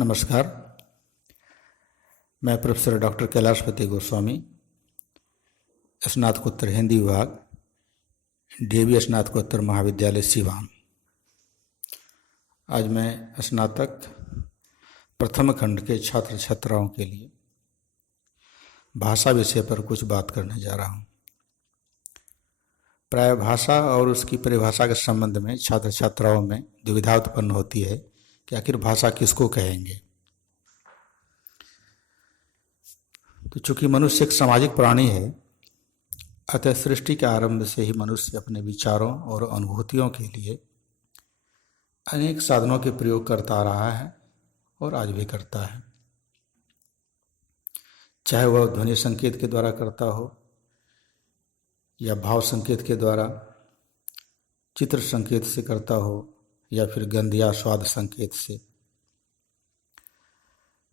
नमस्कार। मैं professor doctor Kailashpati Goswami, स्नातकोत्तर हिंदी विभाग, डीएवी स्नातकोत्तर महाविद्यालय सिवान। आज मैं स्नातक प्रथम खंड के छात्र छात्राओं के लिए भाषा विषय पर कुछ बात करने जा रहा हूँ। प्राय भाषा और उसकी परिभाषा के संबंध में छात्र छात्राओं में दुविधा उत्पन्न होती है कि आखिर भाषा किसको कहेंगे। तो चूंकि मनुष्य एक सामाजिक प्राणी है, अतः सृष्टि के आरंभ से ही मनुष्य अपने विचारों और अनुभूतियों के लिए अनेक साधनों के प्रयोग करता रहा है और आज भी करता है। चाहे वह ध्वनि संकेत के द्वारा करता हो या भाव संकेत के द्वारा, चित्र संकेत से करता हो या फिर गंध या स्वाद संकेत से।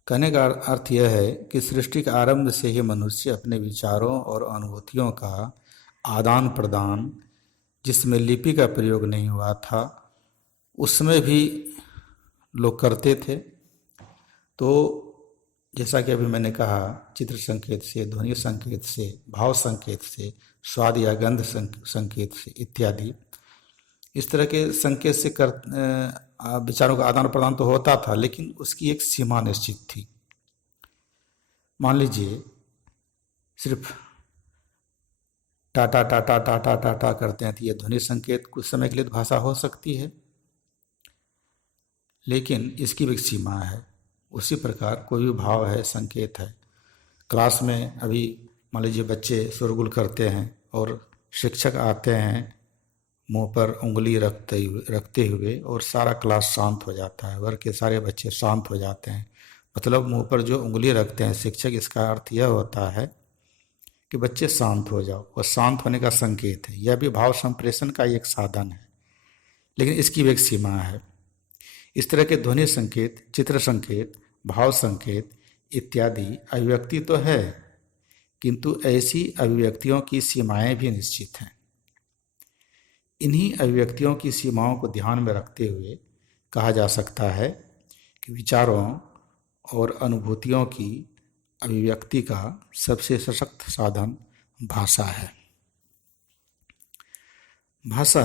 कहने का अर्थ यह है कि सृष्टि के आरंभ से ही मनुष्य अपने विचारों और अनुभूतियों का आदान प्रदान, जिसमें लिपि का प्रयोग नहीं हुआ था, उसमें भी लोग करते थे। तो जैसा कि अभी मैंने कहा, चित्र संकेत से, ध्वनि संकेत से, भाव संकेत से, स्वाद या गंध संकेत से इत्यादि, इस तरह के संकेत से विचारों का आदान प्रदान तो होता था, लेकिन उसकी एक सीमा निश्चित थी। मान लीजिए सिर्फ टाटा टाटा टाटा टाटा करते हैं तो ये ध्वनि संकेत कुछ समय के लिए भाषा हो सकती है, लेकिन इसकी भी एक सीमा है। उसी प्रकार कोई भी भाव है, संकेत है। क्लास में अभी मान लीजिए बच्चे शोरगुल करते हैं और शिक्षक आते हैं मुंह पर उंगली रखते हुए और सारा क्लास शांत हो जाता है, वर्ग के सारे बच्चे शांत हो जाते हैं। मतलब मुंह पर जो उंगली रखते हैं शिक्षक, इसका अर्थ यह होता है कि बच्चे शांत हो जाओ, और शांत होने का संकेत है। यह भी भाव संप्रेषण का एक साधन है, लेकिन इसकी भी एक सीमा है। इस तरह के ध्वनि संकेत, चित्र संकेत, भाव संकेत इत्यादि अभिव्यक्ति तो है, किंतु ऐसी अभिव्यक्तियों की सीमाएं भी निश्चित हैं। इन्हीं अभिव्यक्तियों की सीमाओं को ध्यान में रखते हुए कहा जा सकता है कि विचारों और अनुभूतियों की अभिव्यक्ति का सबसे सशक्त साधन भाषा है। भाषा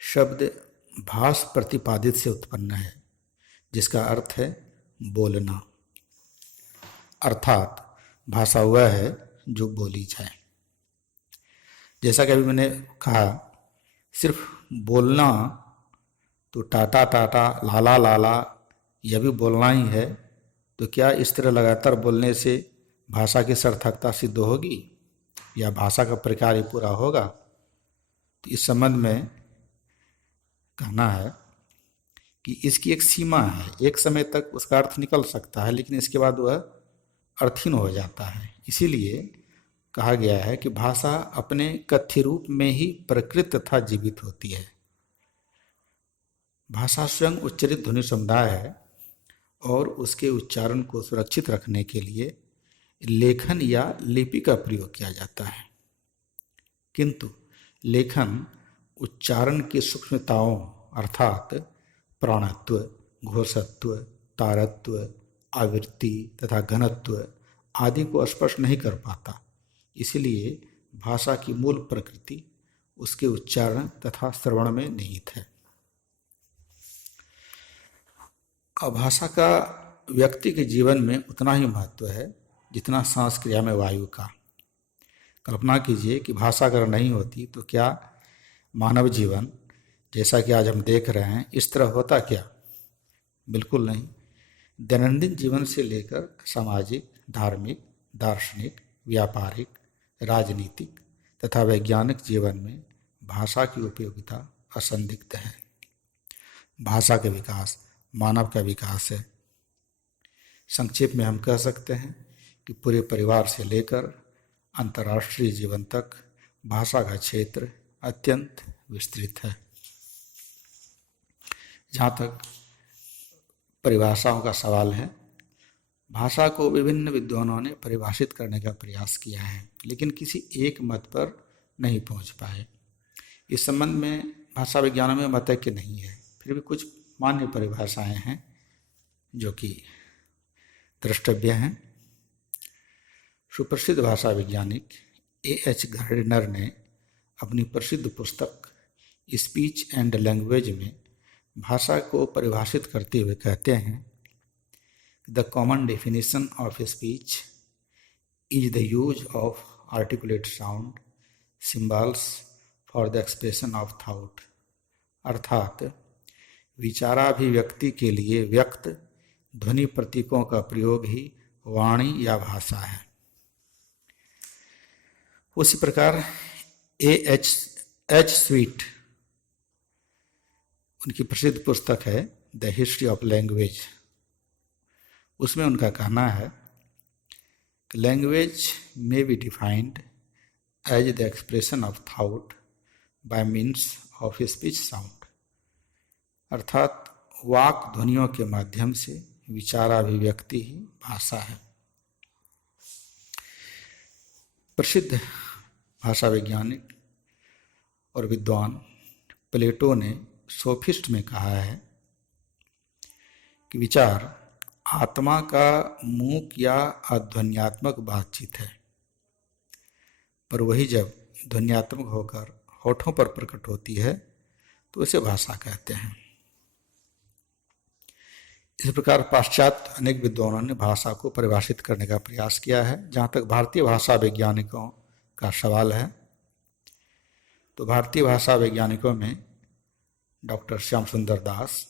शब्द भाष प्रतिपादित से उत्पन्न है, जिसका अर्थ है बोलना। अर्थात भाषा वह है जो बोली जाए। जैसा कि अभी मैंने कहा, सिर्फ बोलना तो टाटा टाटा लाला लाला यह भी बोलना ही है, तो क्या इस तरह लगातार बोलने से भाषा की सार्थकता सिद्ध होगी या भाषा का प्रकार ही पूरा होगा? तो इस संबंध में कहना है कि इसकी एक सीमा है। एक समय तक उसका अर्थ निकल सकता है, लेकिन इसके बाद वह अर्थहीन हो जाता है। इसीलिए कहा गया है कि भाषा अपने कथ्य रूप में ही प्रकृत तथा जीवित होती है। भाषा स्वयं उच्चरित ध्वनि समुदाय है और उसके उच्चारण को सुरक्षित रखने के लिए लेखन या लिपि का प्रयोग किया जाता है। किंतु लेखन उच्चारण की सूक्ष्मताओं अर्थात प्राणत्व, घोषत्व, तारत्व, आवृत्ति तथा घनत्व आदि को स्पष्ट नहीं कर पाता। इसलिए भाषा की मूल प्रकृति उसके उच्चारण तथा श्रवण में निहित है। अब भाषा का व्यक्ति के जीवन में उतना ही महत्व है जितना सांस क्रिया में वायु का। कल्पना कीजिए कि भाषा अगर नहीं होती तो क्या मानव जीवन जैसा कि आज हम देख रहे हैं इस तरह होता क्या? बिल्कुल नहीं। दैनंदिन जीवन से लेकर सामाजिक, धार्मिक, दार्शनिक, व्यापारिक, राजनीतिक तथा वैज्ञानिक जीवन में भाषा की उपयोगिता असंदिग्ध है। भाषा का विकास मानव का विकास है। संक्षेप में हम कह सकते हैं कि पूरे परिवार से लेकर अंतर्राष्ट्रीय जीवन तक भाषा का क्षेत्र अत्यंत विस्तृत है। जहाँ तक परिभाषाओं का सवाल है, भाषा को विभिन्न विद्वानों ने परिभाषित करने का प्रयास किया है, लेकिन किसी एक मत पर नहीं पहुँच पाए। इस संबंध में भाषा विज्ञानों में मत ऐक्य नहीं है। फिर भी कुछ मान्य परिभाषाएं हैं जो कि द्रष्टव्य हैं। सुप्रसिद्ध भाषा वैज्ञानिक A.H. गार्डनर ने अपनी प्रसिद्ध पुस्तक स्पीच एंड लैंग्वेज में भाषा को परिभाषित करते हुए कहते हैं, the common definition of speech is the use of articulate sound symbols for the expression of thought. अर्थात विचाराभिव्यक्ति के लिए व्यक्त ध्वनि प्रतीकों का प्रयोग ही वाणी या भाषा है। उसी प्रकार एच स्वीट, उनकी प्रसिद्ध पुस्तक है द हिस्ट्री ऑफ लैंग्वेज, उसमें उनका कहना है कि language may be defined as the expression of thought by means of speech sound. अर्थात वाक ध्वनियों के माध्यम से विचाराभिव्यक्ति ही भाषा है। प्रसिद्ध भाषा वैज्ञानिक और विद्वान प्लेटो ने सोफिस्ट में कहा है कि विचार आत्मा का मूक या अध्वन्यात्मक बातचीत है, पर वही जब ध्वन्यात्मक होकर होठों पर प्रकट होती है तो इसे भाषा कहते हैं। इस प्रकार पाश्चात्य अनेक विद्वानों ने भाषा को परिभाषित करने का प्रयास किया है। जहाँ तक भारतीय भाषा वैज्ञानिकों का सवाल है तो भारतीय भाषा वैज्ञानिकों में डॉक्टर श्याम सुंदर दास,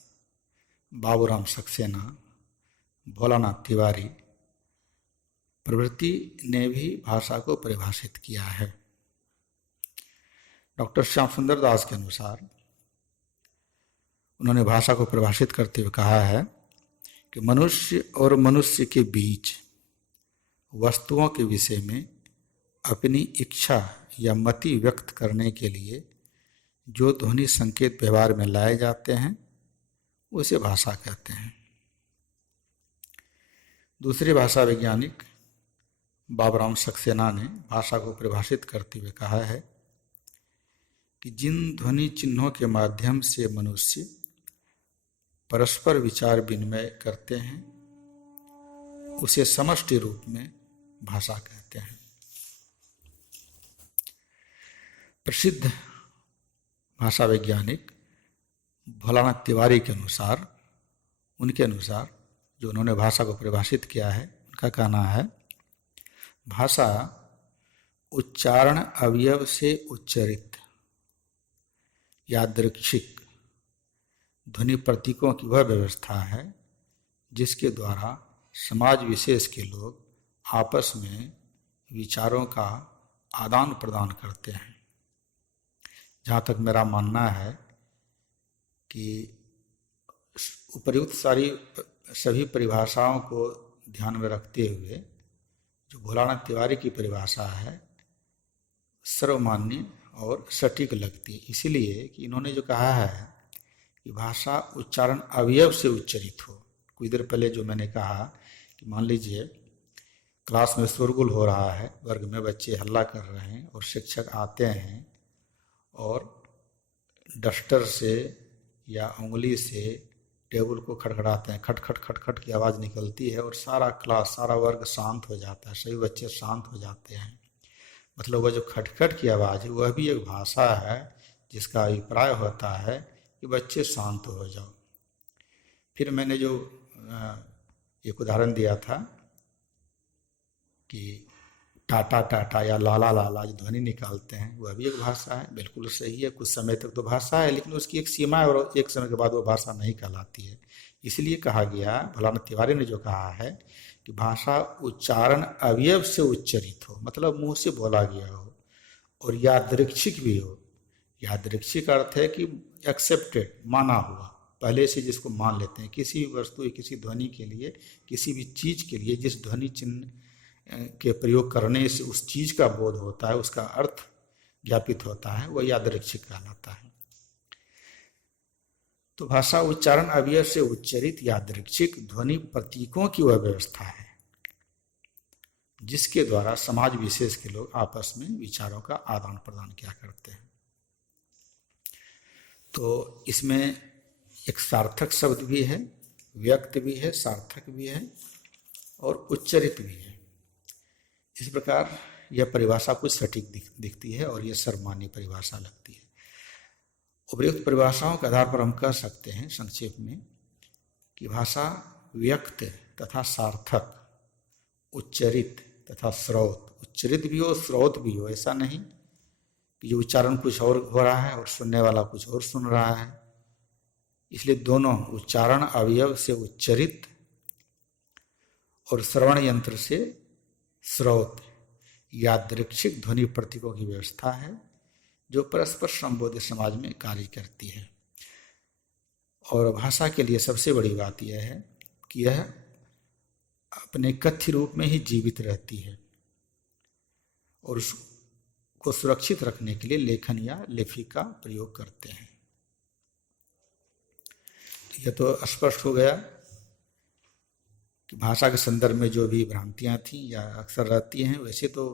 बाबूराम सक्सेना, भोलानाथ तिवारी प्रभृति ने भी भाषा को परिभाषित किया है। डॉक्टर श्याम सुंदर दास के अनुसार उन्होंने भाषा को परिभाषित करते हुए कहा है कि मनुष्य और मनुष्य के बीच वस्तुओं के विषय में अपनी इच्छा या मति व्यक्त करने के लिए जो ध्वनि संकेत व्यवहार में लाए जाते हैं उसे भाषा कहते हैं। दूसरे भाषा वैज्ञानिक बाबूराम सक्सेना ने भाषा को परिभाषित करते हुए कहा है कि जिन ध्वनि चिन्हों के माध्यम से मनुष्य परस्पर विचार विनिमय करते हैं उसे समष्टि रूप में भाषा कहते हैं। प्रसिद्ध भाषा वैज्ञानिक भोलानाथ तिवारी के अनुसार, उनके अनुसार जो उन्होंने भाषा को परिभाषित किया है, उनका कहना है भाषा उच्चारण अवयव से उच्चरित यादृच्छिक ध्वनि प्रतीकों की वह व्यवस्था है जिसके द्वारा समाज विशेष के लोग आपस में विचारों का आदान प्रदान करते हैं। जहाँ तक मेरा मानना है कि उपर्युक्त सभी परिभाषाओं को ध्यान में रखते हुए जो भोलानाथ तिवारी की परिभाषा है सर्वमान्य और सटीक लगती है, इसीलिए कि इन्होंने जो कहा है कि भाषा उच्चारण अवयव से उच्चरित हो। कुछ देर पहले जो मैंने कहा कि मान लीजिए क्लास में शोरगुल हो रहा है, वर्ग में बच्चे हल्ला कर रहे हैं और शिक्षक आते हैं और डस्टर से या उंगली से टेबल को खटखटाते हैं, खट खट खट खट की आवाज़ निकलती है और सारा क्लास, सारा वर्ग शांत हो जाता है, सभी बच्चे शांत हो जाते हैं। मतलब वह जो खटखट की आवाज़ है वह भी एक भाषा है जिसका अभिप्राय होता है कि बच्चे शांत हो जाओ। फिर मैंने जो एक उदाहरण दिया था कि टाटा टाटा या लाला लाला जो ध्वनि निकालते हैं वह भी एक भाषा है, बिल्कुल सही है। कुछ समय तक तो भाषा है लेकिन उसकी एक सीमा है और एक समय के बाद वो भाषा नहीं कहलाती है। इसलिए कहा गया, भोलानाथ तिवारी ने जो कहा है कि भाषा उच्चारण अवयव से उच्चरित हो, मतलब मुंह से बोला गया हो और यादृच्छिक भी हो। यादृच्छिक अर्थ है कि एक्सेप्टेड, माना हुआ, पहले से जिसको मान लेते हैं। किसी वस्तु, किसी ध्वनि के लिए, किसी भी चीज़ के लिए जिस ध्वनि चिन्ह के प्रयोग करने से उस चीज़ का बोध होता है, उसका अर्थ ज्ञापित होता है, वह यादृच्छिक कहलाता है। तो भाषा उच्चारण अवयव से उच्चरित यादृच्छिक ध्वनि प्रतीकों की वह व्यवस्था है जिसके द्वारा समाज विशेष के लोग आपस में विचारों का आदान प्रदान किया करते हैं। तो इसमें एक सार्थक शब्द भी है व्यक्त भी है, सार्थक भी है और उच्चरित भी है। इस प्रकार यह परिभाषा कुछ सटीक दिखती है और यह सर्वमान्य परिभाषा लगती है। उपर्युक्त परिभाषाओं के आधार पर हम कह सकते हैं संक्षेप में कि भाषा व्यक्त तथा सार्थक, उच्चरित तथा श्रौत, उच्चरित भी हो श्रौत भी हो, ऐसा नहीं कि जो उच्चारण कुछ और हो रहा है और सुनने वाला कुछ और सुन रहा है। इसलिए दोनों उच्चारण अवयव से उच्चरित और श्रवण यंत्र से श्रौत यादृच्छिक ध्वनि प्रतीकों की व्यवस्था है जो परस्पर संबोधित समाज में कार्य करती है। और भाषा के लिए सबसे बड़ी बात यह है कि यह अपने कथ्य रूप में ही जीवित रहती है और उसको सुरक्षित रखने के लिए लेखन या लिपि का प्रयोग करते हैं। यह तो स्पष्ट हो गया कि भाषा के संदर्भ में जो भी भ्रांतियां थी या अक्सर रहती हैं, वैसे तो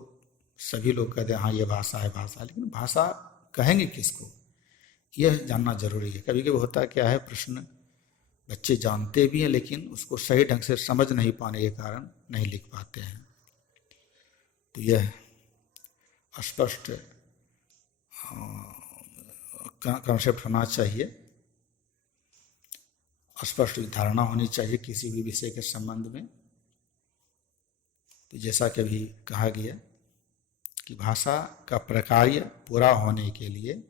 सभी लोग कहते हैं हाँ ये भाषा है भाषा, लेकिन भाषा कहेंगे किसको यह जानना जरूरी है। कभी कभी होता क्या है, प्रश्न बच्चे जानते भी हैं लेकिन उसको सही ढंग से समझ नहीं पाने के कारण नहीं लिख पाते हैं। तो यह स्पष्ट कॉन्सेप्ट होना चाहिए, स्पष्ट धारणा होनी चाहिए किसी भी विषय के संबंध में। तो जैसा कि अभी कहा गया कि भाषा का प्रकार्य पूरा होने के लिए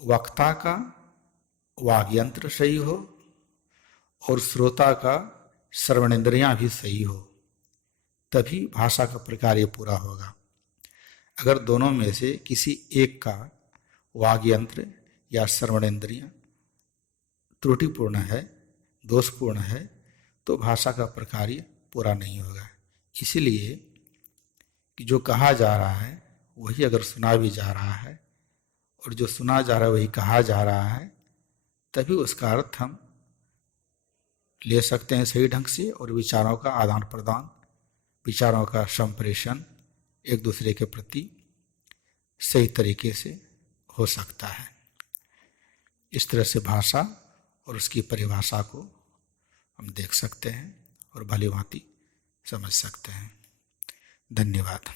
वक्ता का वाग्यंत्र सही हो और श्रोता का श्रवणेन्द्रियां भी सही हो, तभी भाषा का प्रकार्य पूरा होगा। अगर दोनों में से किसी एक का वाग्यंत्र या श्रवणेन्द्रियां त्रुटिपूर्ण है, दोषपूर्ण है, तो भाषा का प्रकार्य पूरा नहीं होगा। इसीलिए कि जो कहा जा रहा है वही अगर सुना भी जा रहा है और जो सुना जा रहा है वही कहा जा रहा है, तभी उसका अर्थ हम ले सकते हैं सही ढंग से और विचारों का आदान प्रदान, विचारों का संप्रेषण एक दूसरे के प्रति सही तरीके से हो सकता है। इस तरह से भाषा और उसकी परिभाषा को हम देख सकते हैं और भली भांति समझ सकते हैं। धन्यवाद।